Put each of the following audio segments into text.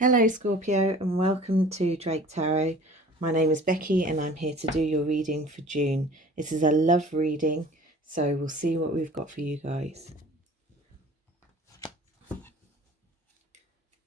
Hello Scorpio and welcome to Drake Tarot. My name is Becky and I'm here to do your reading for June. This is a love reading, so we'll see what we've got for you guys.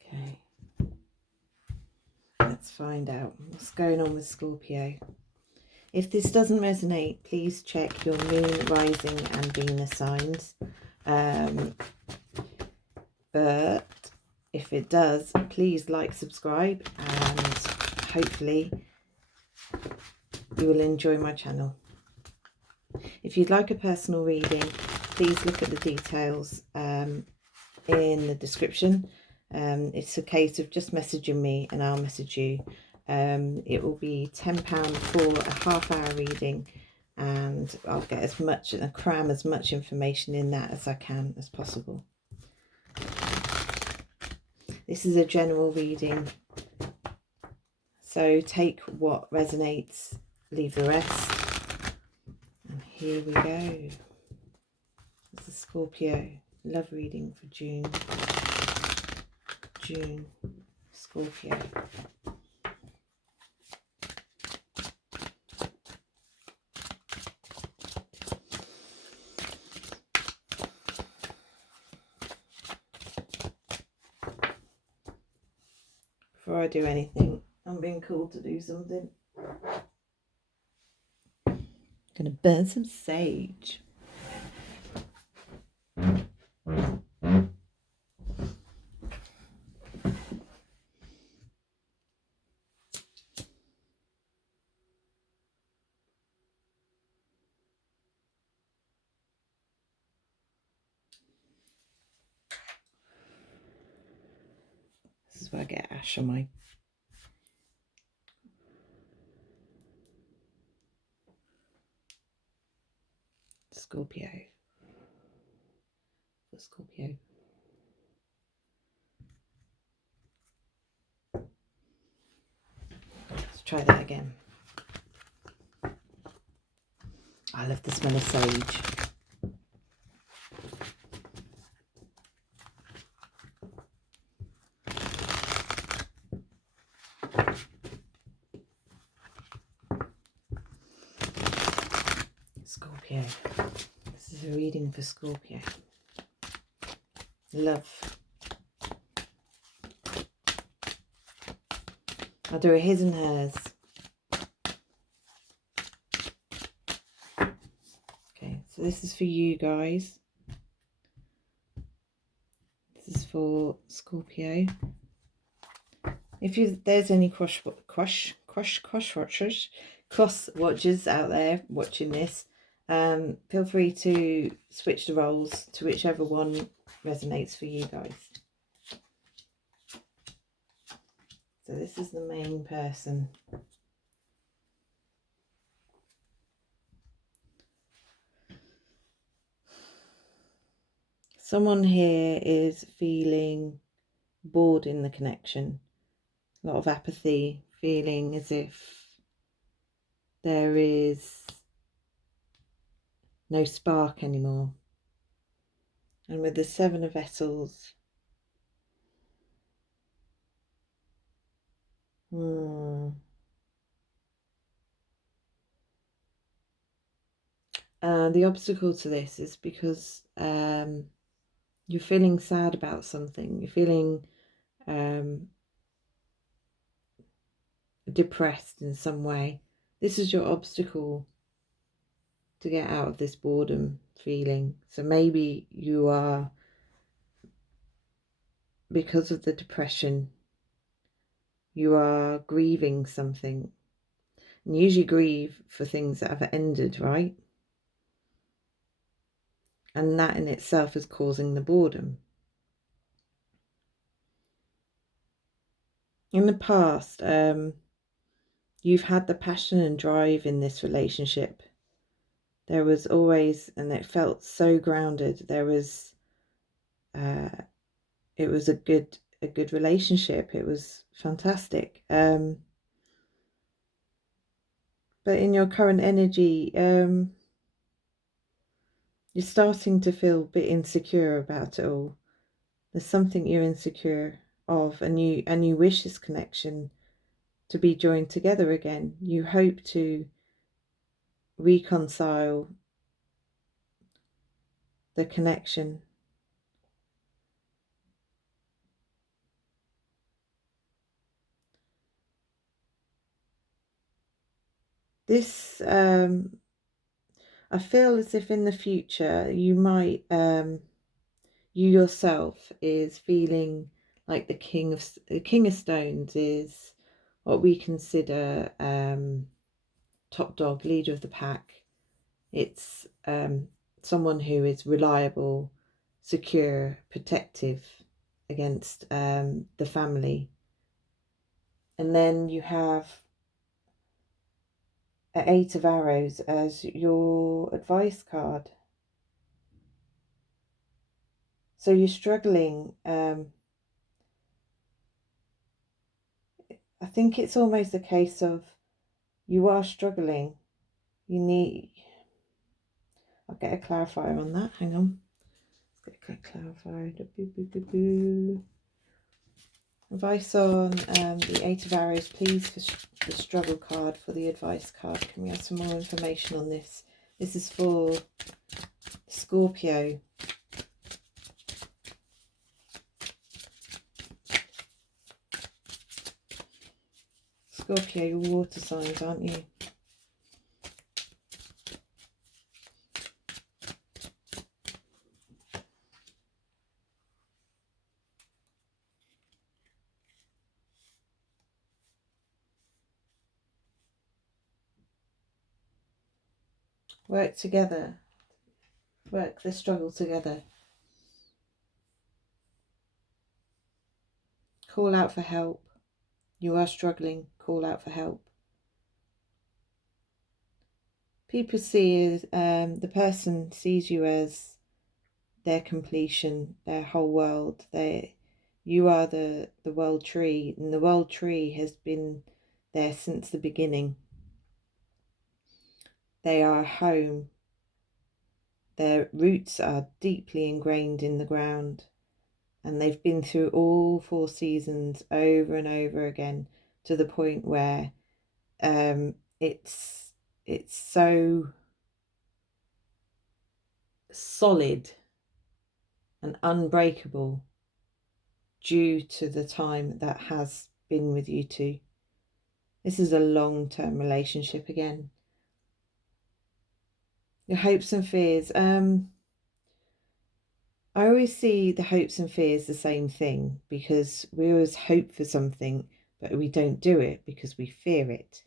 Okay, let's find out what's going on with Scorpio. If this doesn't resonate, please check your moon, rising and Venus signs. But if it does, please like, subscribe, and hopefully you will enjoy my channel. If you'd like a personal reading, please look at the details in the description. It's a case of just messaging me and I'll message you. It will be £10 for a half-hour reading, and I'll get as much and cram as much information in that as I can as possible. This is a general reading, so take what resonates, leave the rest. And here we go. This is Scorpio love reading for June. Scorpio. Before I do anything, I'm being called to do something. I'm gonna burn some sage. This is where I get ash on my Scorpio. For Scorpio. Let's try that again. I love the smell of sage. Scorpio. This is a reading for Scorpio. Love. I'll do a his and hers. Okay, so this is for you guys. This is for Scorpio. If there's any cross watchers out there watching this, feel free to switch the roles to whichever one resonates for you guys. So this is the main person. Someone here is feeling bored in the connection. A lot of apathy, feeling as if there is no spark anymore. And with the Seven of Vessels, the obstacle to this is because you're feeling sad about something. You're feeling depressed in some way. This is your obstacle to get out of this boredom feeling. So maybe you are, because of the depression, you are grieving something. And you usually grieve for things that have ended, right? And that in itself is causing the boredom. In the past, you've had the passion and drive in this relationship. There was always, and it felt so grounded. There was, it was a good relationship. It was fantastic. But in your current energy, you're starting to feel a bit insecure about it all. There's something you're insecure of, and you wish this connection to be joined together again. You hope to reconcile the connection. This, I feel as if in the future you might, you yourself is feeling like the King of Stones is what we consider top dog, leader of the pack. It's someone who is reliable, secure, protective against the family. And then you have an Eight of Arrows as your advice card. So you're struggling. I think it's almost a case of you are struggling. You need... I'll get a clarifier on that. Hang on. Let's get a clarifier. Advice on the Eight of Arrows, please, for the struggle card, for the advice card. Can we have some more information on this? This is for Scorpio. Scorpio, you're water signs, aren't you? Work together. Work the struggle together. Call out for help. You are struggling. Call out for help. People see the person sees you as their completion, their whole world. You are the world tree, and the world tree has been there since the beginning. They are home. Their roots are deeply ingrained in the ground, and they've been through all 4 seasons over and over again, to the point where it's so solid and unbreakable due to the time that has been with you two. This is a long-term relationship again. Your hopes and fears. I always see the hopes and fears the same thing, because we always hope for something, but we don't do it because we fear it.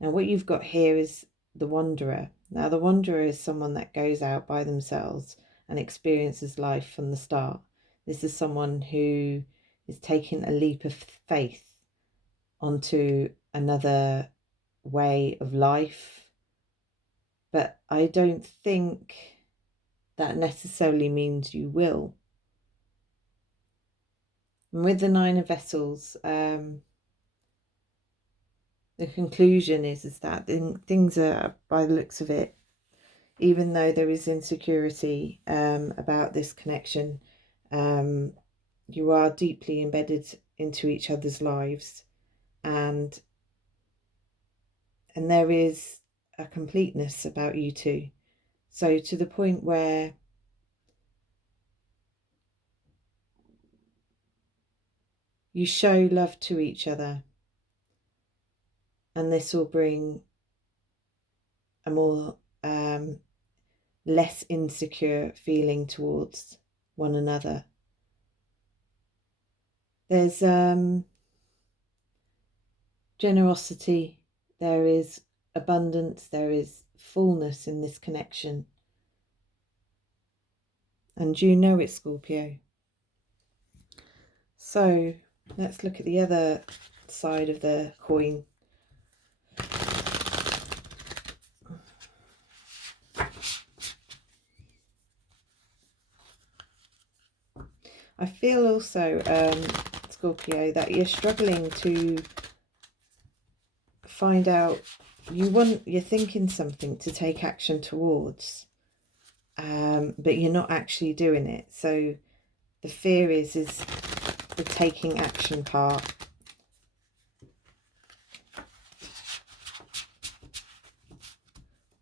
Now, what you've got here is the wanderer. Now, the wanderer is someone that goes out by themselves and experiences life from the start. This is someone who is taking a leap of faith onto another way of life. But I don't think that necessarily means you will. And with the Nine of Vessels, the conclusion is that things are, by the looks of it, even though there is insecurity about this connection, you are deeply embedded into each other's lives, and there is a completeness about you two. So to the point where you show love to each other, and this will bring a more less insecure feeling towards one another. There's generosity, there is abundance, there is fullness in this connection. And you know it, Scorpio. So let's look at the other side of the coin. I feel also, Scorpio, that you're struggling to find out, you're thinking something to take action towards, but you're not actually doing it. So the fear is the taking action part.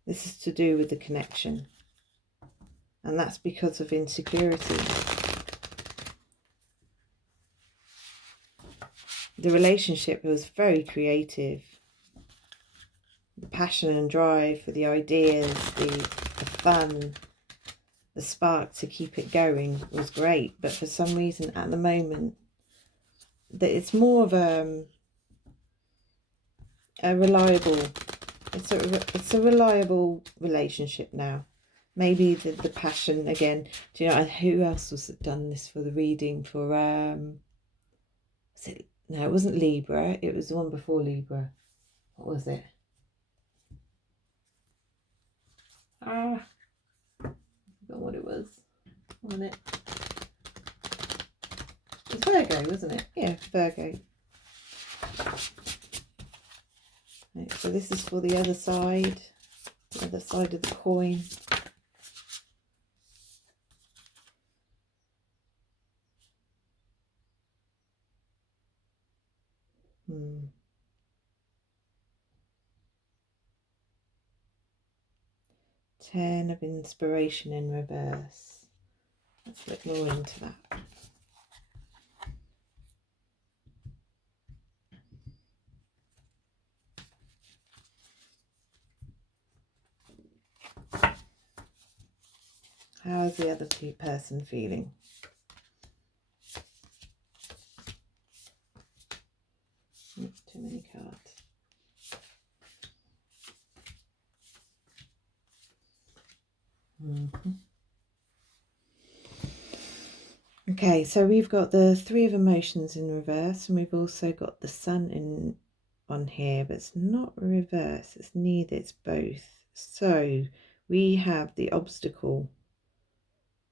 This is to do with the connection. And that's because of insecurity. The relationship was very creative. The passion and drive for the ideas, the fun, the spark to keep it going was great. But for some reason at the moment, that it's more of a reliable, it's a reliable relationship now. Maybe the passion again. Do you know who else was done this for the reading for? Was it? No, it wasn't Libra. It was the one before Libra. What was it? I forgot what it was. Wasn't it? It was Virgo, wasn't it? Yeah, Virgo. Right, so this is for the other side of the coin. Ten of inspiration in reverse. Let's look more into that. How is the other person feeling? Too many cards. Okay, so we've got the Three of Emotions in reverse, and we've also got the Sun on here, but it's not reverse, it's neither, it's both. So we have the obstacle.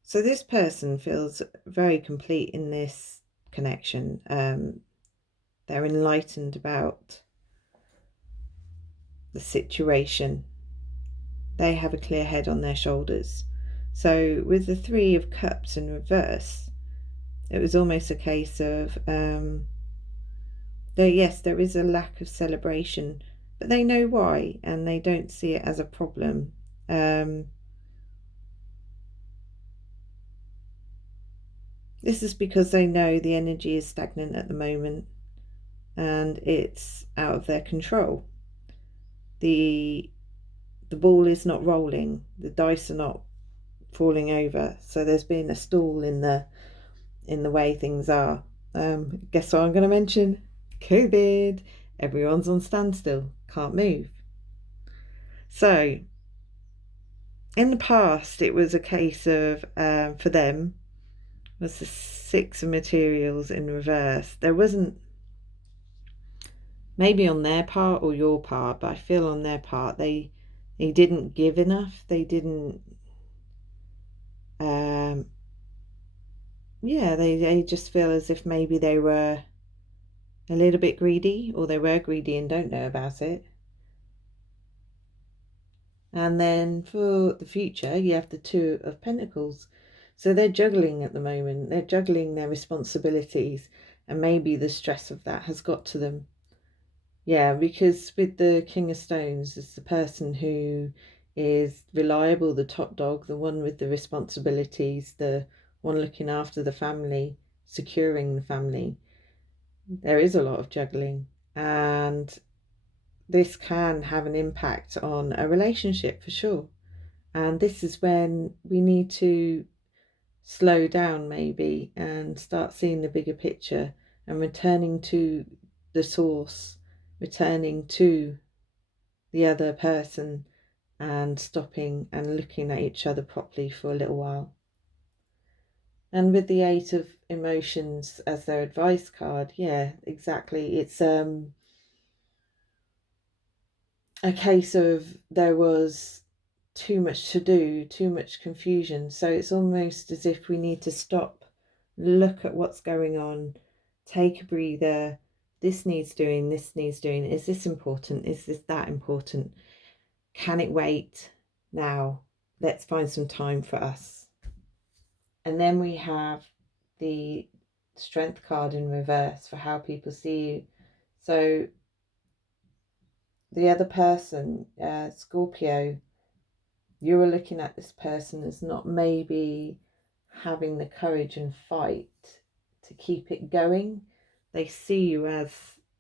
So this person feels very complete in this connection. They're enlightened about the situation. They have a clear head on their shoulders. So with the Three of Cups in reverse, it was almost a case of, yes, there is a lack of celebration, but they know why and they don't see it as a problem. This is because they know the energy is stagnant at the moment and it's out of their control. The ball is not rolling, the dice are not falling over, so there's been a stall in the way things are. Guess what I'm going to mention? COVID. Everyone's on standstill, can't move. So in the past it was a case of, for them, was the Six of Materials in reverse. There wasn't, maybe on their part or your part, but I feel on their part they didn't give enough. They didn't, they just feel as if maybe they were a little bit greedy, or they were greedy and don't know about it. And then for the future, you have the Two of Pentacles. So they're juggling at the moment. They're juggling their responsibilities, and maybe the stress of that has got to them. Yeah, because with the King of Stones, it's the person who is reliable, the top dog, the one with the responsibilities, the one looking after the family, securing the family. There is a lot of juggling, and this can have an impact on a relationship for sure. And this is when we need to slow down maybe and start seeing the bigger picture and returning to the source, returning to the other person and stopping and looking at each other properly for a little while. And with the Eight of Emotions as their advice card, yeah, exactly. It's a case of there was too much to do, too much confusion. So it's almost as if we need to stop, look at what's going on, take a breather. This needs doing, this needs doing. Is this important? Is this that important? Can it wait? Now, let's find some time for us. And then we have the Strength card in reverse for how people see you. So the other person, Scorpio, you were looking at this person as not maybe having the courage and fight to keep it going. They see you as,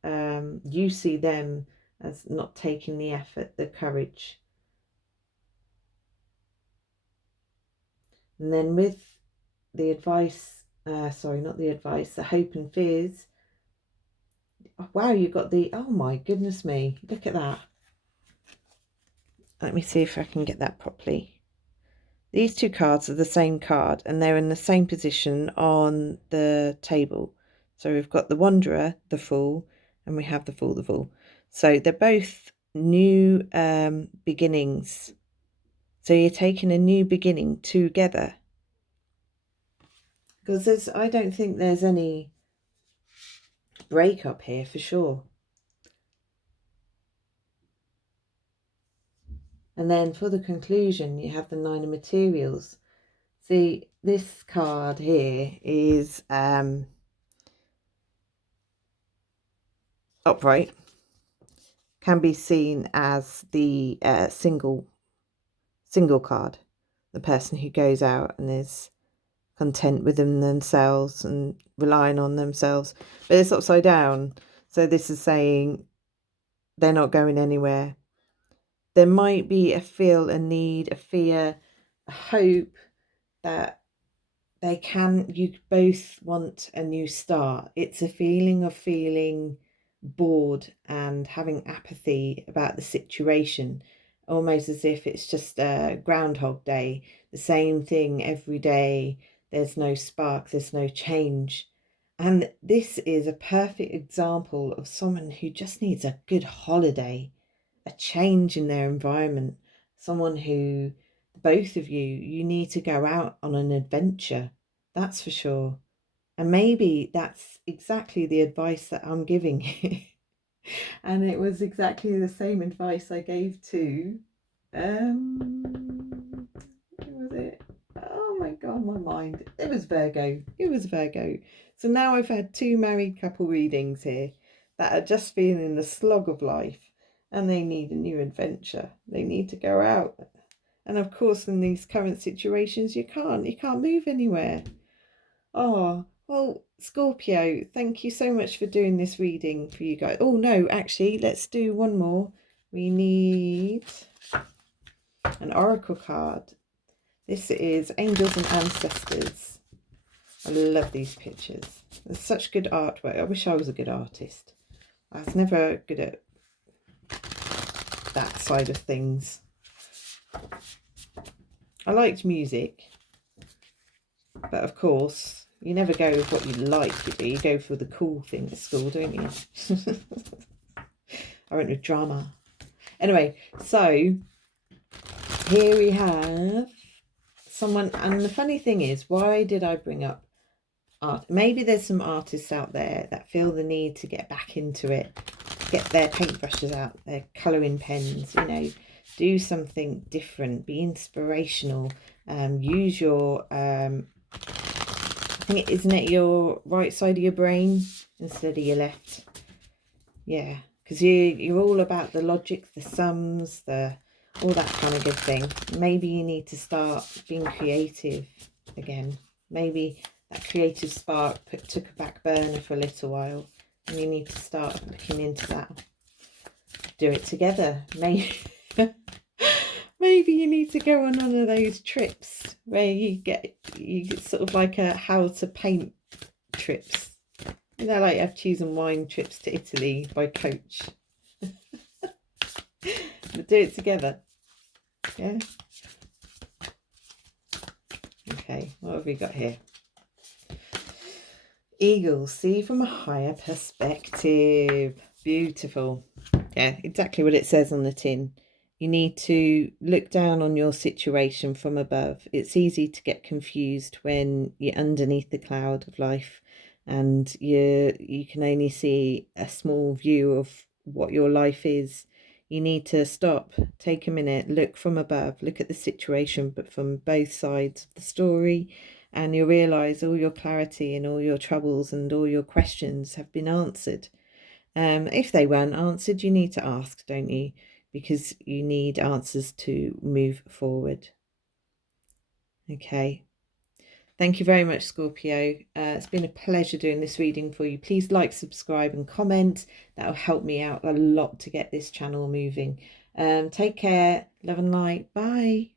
you see them as not taking the effort, the courage. And then with the advice, not the advice, the hope and fears. Oh, wow, you got the, oh my goodness me, look at that. Let me see if I can get that properly. These two cards are the same card and they're in the same position on the table. So we've got the Wanderer, the Fool, and we have the Fool, the Fool. So they're both new beginnings. So you're taking a new beginning together. Because I don't think there's any breakup here for sure. And then for the conclusion, you have the Nine of Materials. See, this card here is upright. Can be seen as the single card. The person who goes out and is content within themselves and relying on themselves. But it's upside down. So this is saying they're not going anywhere. There might be a feel, a need, a fear, a hope that you both want a new start. It's a feeling of feeling bored and having apathy about the situation, almost as if it's just a Groundhog Day, the same thing every day. There's no spark, there's no change. And this is a perfect example of someone who just needs a good holiday, a change in their environment, someone who, both of you need to go out on an adventure, that's for sure. And maybe that's exactly the advice that I'm giving. And it was exactly the same advice I gave to, who was it? Oh my God, my mind. It was Virgo. It was Virgo. So now I've had two married couple readings here that are just feeling the slog of life and they need a new adventure. They need to go out. And of course, in these current situations, you can't move anywhere. Oh, well, Scorpio, thank you so much for doing this reading for you guys. Oh, no, actually, let's do one more. We need an oracle card. This is Angels and Ancestors. I love these pictures. There's such good artwork. I wish I was a good artist. I was never good at that side of things. I liked music, but of course, you never go with what you like, you go for the cool thing at school, don't you? I went with drama. Anyway, so here we have someone, and the funny thing is, why did I bring up art? Maybe there's some artists out there that feel the need to get back into it, get their paintbrushes out, their colouring pens, do something different, be inspirational, use your I think, isn't it your right side of your brain instead of your left? Yeah, because you're all about the logic, the sums, all that kind of good thing. Maybe you need to start being creative again. Maybe that creative spark took a back burner for a little while, and you need to start looking into that. Do it together. Maybe maybe you need to go on one of those trips where you get sort of like a how to paint trips. Like have cheese and wine trips to Italy by coach. But do it together. Yeah. Okay, what have we got here? Eagles, see from a higher perspective. Beautiful. Yeah, exactly what it says on the tin. You need to look down on your situation from above. It's easy to get confused when you're underneath the cloud of life and you can only see a small view of what your life is. You need to stop, take a minute, look from above, look at the situation, but from both sides of the story, and you'll realise all your clarity and all your troubles and all your questions have been answered. If they weren't answered, you need to ask, don't you? Because you need answers to move forward. Okay. Thank you very much, Scorpio. It's been a pleasure doing this reading for you. Please like, subscribe and comment. That will help me out a lot to get this channel moving. Take care. Love and light. Bye.